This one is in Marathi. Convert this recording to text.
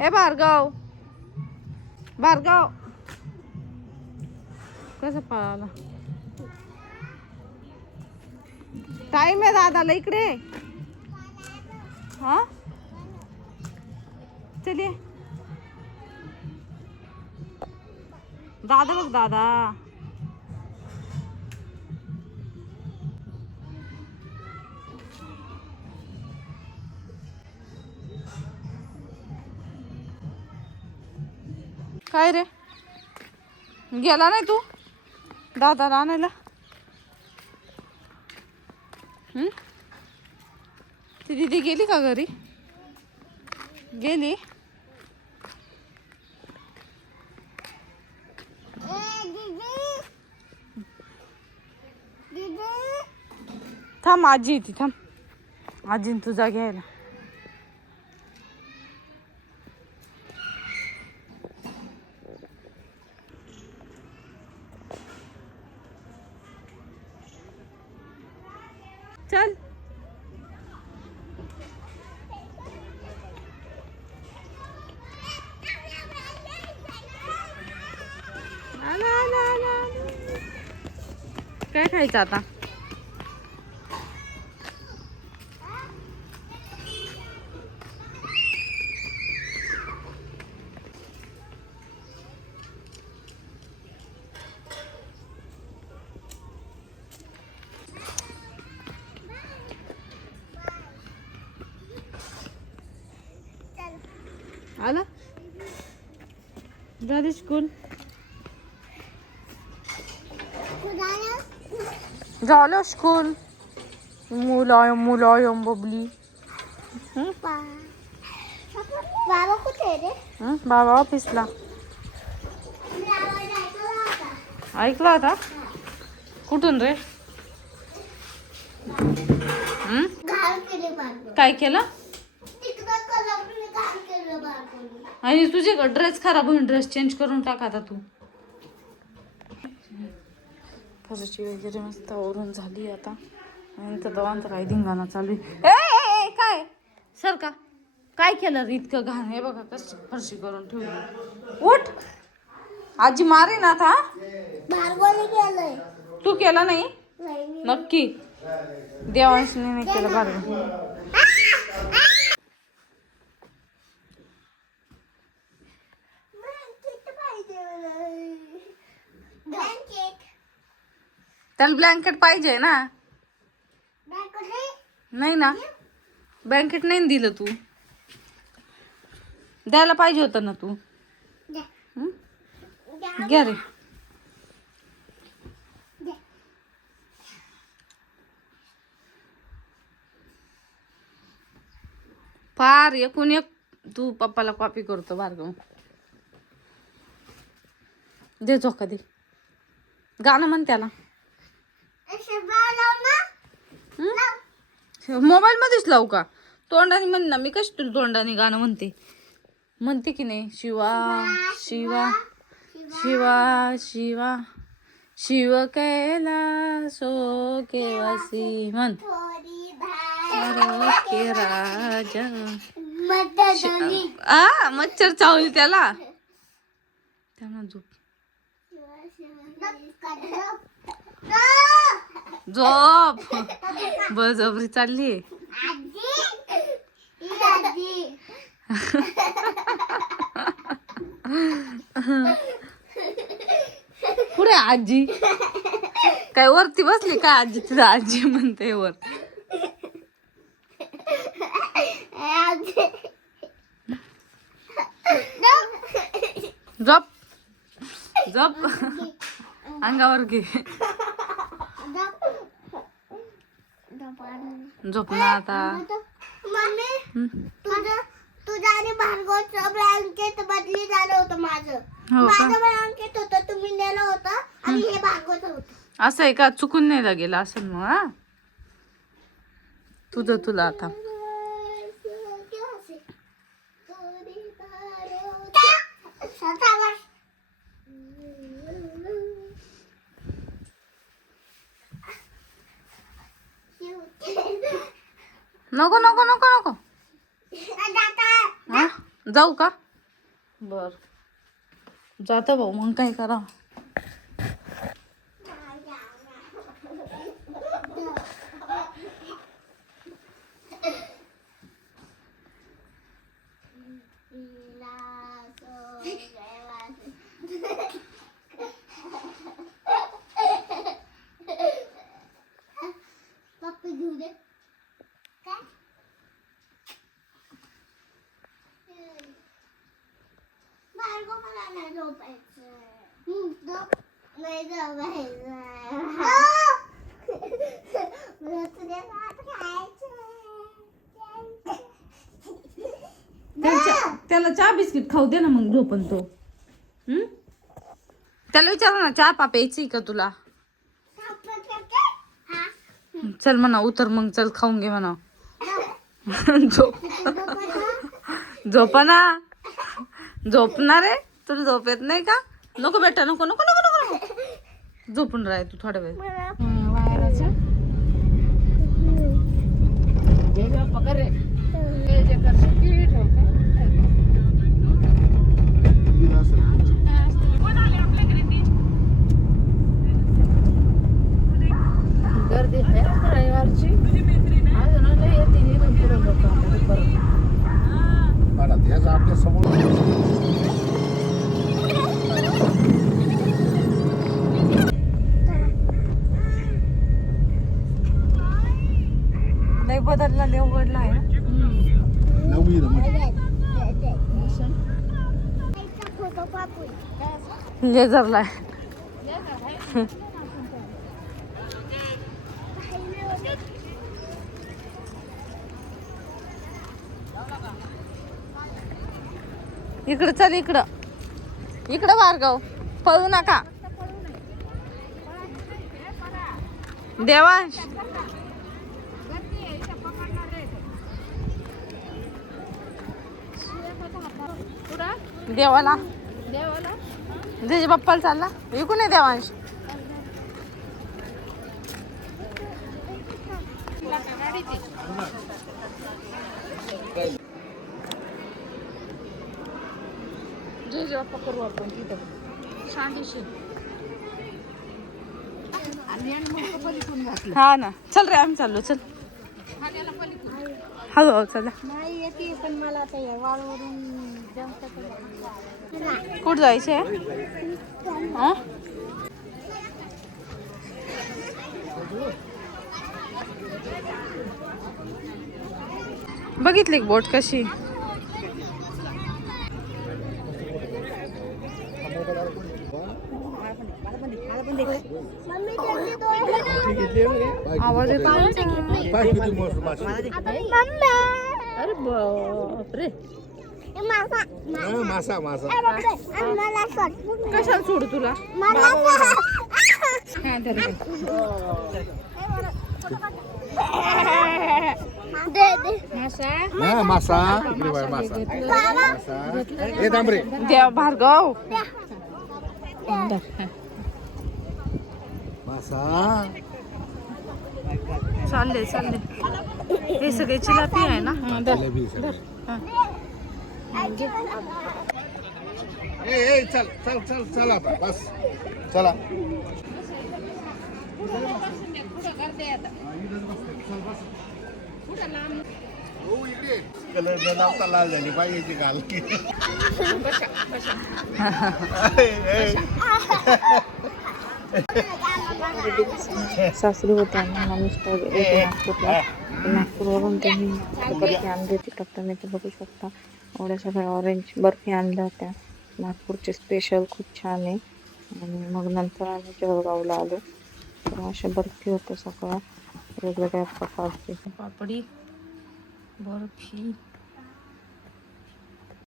ए भार्गव, भार्गव कसं पळाला. टाइम आहे दादाला इकडे. हा चलिए दादा बघ दादा. काय रे गेला नाही तू दादाला आणायला. ती दीदी गेली का घरी. गेली. थांब आजी येते थांब. आजीन तुझा घ्यायला. चल आला आला आला. काय खायचं आता. आला झाली स्कूल. झालं स्कूल. मुलायम मुलायम बबली. बाबा कुठे रे. बाबा ऑफिसला. ऐकला होता. कुठून रे. काय केलं. आणि तुझे ड्रेस खराब होईल. ड्रेस चेंज करून टाक आता तू. फरशी वगैरे मस्त आवरून झाली आता. आणि तर दोघांचा काही धिंगाणा चालू आहे. काय सर का काय केलं रे इतकं घाण. हे बघा कशी फरशी करून ठेवली. उठ आजी मारे ना आता. तू केला नाही नक्की. देवांशने नाही केलं भार्गव. त्याला ब्लँकेट पाहिजे ना. नाही ना ब्लँकेट नाही दिलं तू. द्यायला पाहिजे होतं ना तू. घ्या रे. फार एकूण एक तू पप्पाला कॉपी करतो भार्गव. दे झोका दे. गाणं म्हण त्याला. मोबाईल मध्येच लावू का. तोंडाने म्हण ना. मी कशी तुला तोंडाने गाणं म्हणते. म्हणते की नाही. शिवा शिवा शिवा शिवा शिव कैलासो केवासी म्हण. के राजा मच्छर चावली त्याला. त्याला झोप. झोप बळजबरी चालली. पुढे आजी काय वरती बसली का. आजी तुझा आजी म्हणते वर. झोप झोप अंगावर घे. झोप ना आता. तुझं आणि भार्गवचं ब्लँकेट बदली झालं होतं. माझं ब्लँकेट होतं तुम्ही नेलं होतं आणि हे भार्गवचं होतं. असं आहे का. चुकून नाही गेलं असं मग. हा तुझं तुला आता. नको नको नको नको. जाऊ का. बर जात भाऊ मग काय करा. पप्पी घेऊ दे काय बाळगो मला नाही झोपायचं नाही झोपायचं मला तुझ्या हात खायचं त्याला चहा बिस्किट खाऊ दे ना मग झोपन तो. त्याला विचार ना चहा पा प्यायची का तुला. चल म्हणा उतर मग चल खाऊन घे म्हणा. झोपा ना झोपणार आहे तुला झोप येत नाही का. नको बेटा नको नको नको नको झोपून राह तू थोडा वेळ. गर्दी आहे रविवारची. अजून येते आपल्या समोर लय बदलला लय उघडला आहे. लेझरला इकडं चल इकडं इकडं भार्गव पळू नका. देवांश देवाला त्याच्या बाप्पाला चालला विकून आहे देवांश. जय जय बाप्पा करू आपण तिथं शांतीशी. हा ना चल रे आम्ही चाललो चल हळू चला. नाही येते पण मला आता या वाळवरून कुठं जायचंय. बघितली बोट कशी. आवाज येतो. अरे बापरे मासा मासा कशाला सोडू तुला. मासा इकडे बघ, मासा मासा हे तांबरे देव भार्गव मासा चालले चालले. हे सगळे चिलापी आहे ना. जलेबी सगळं. ए चल चल चल चल आता बस चला. हो इकडे कलर लावता लाल झाली पाहिजे घाल की. सासरी होत्यांना मिस्टर नागपूरला. नागपूरवरून त्यांनी बर्फी आणली होती टप्प्यामध्ये बघू शकता. एवढ्या सगळ्या ऑरेंज बर्फी आणल्या होत्या. नागपूरचे स्पेशल खूप छान आहे. आणि मग नंतर आम्ही जळगावला आलो तर अशा बर्फी होत्या सगळ्या वेगवेगळ्या प्रकारची. पापडी बर्फी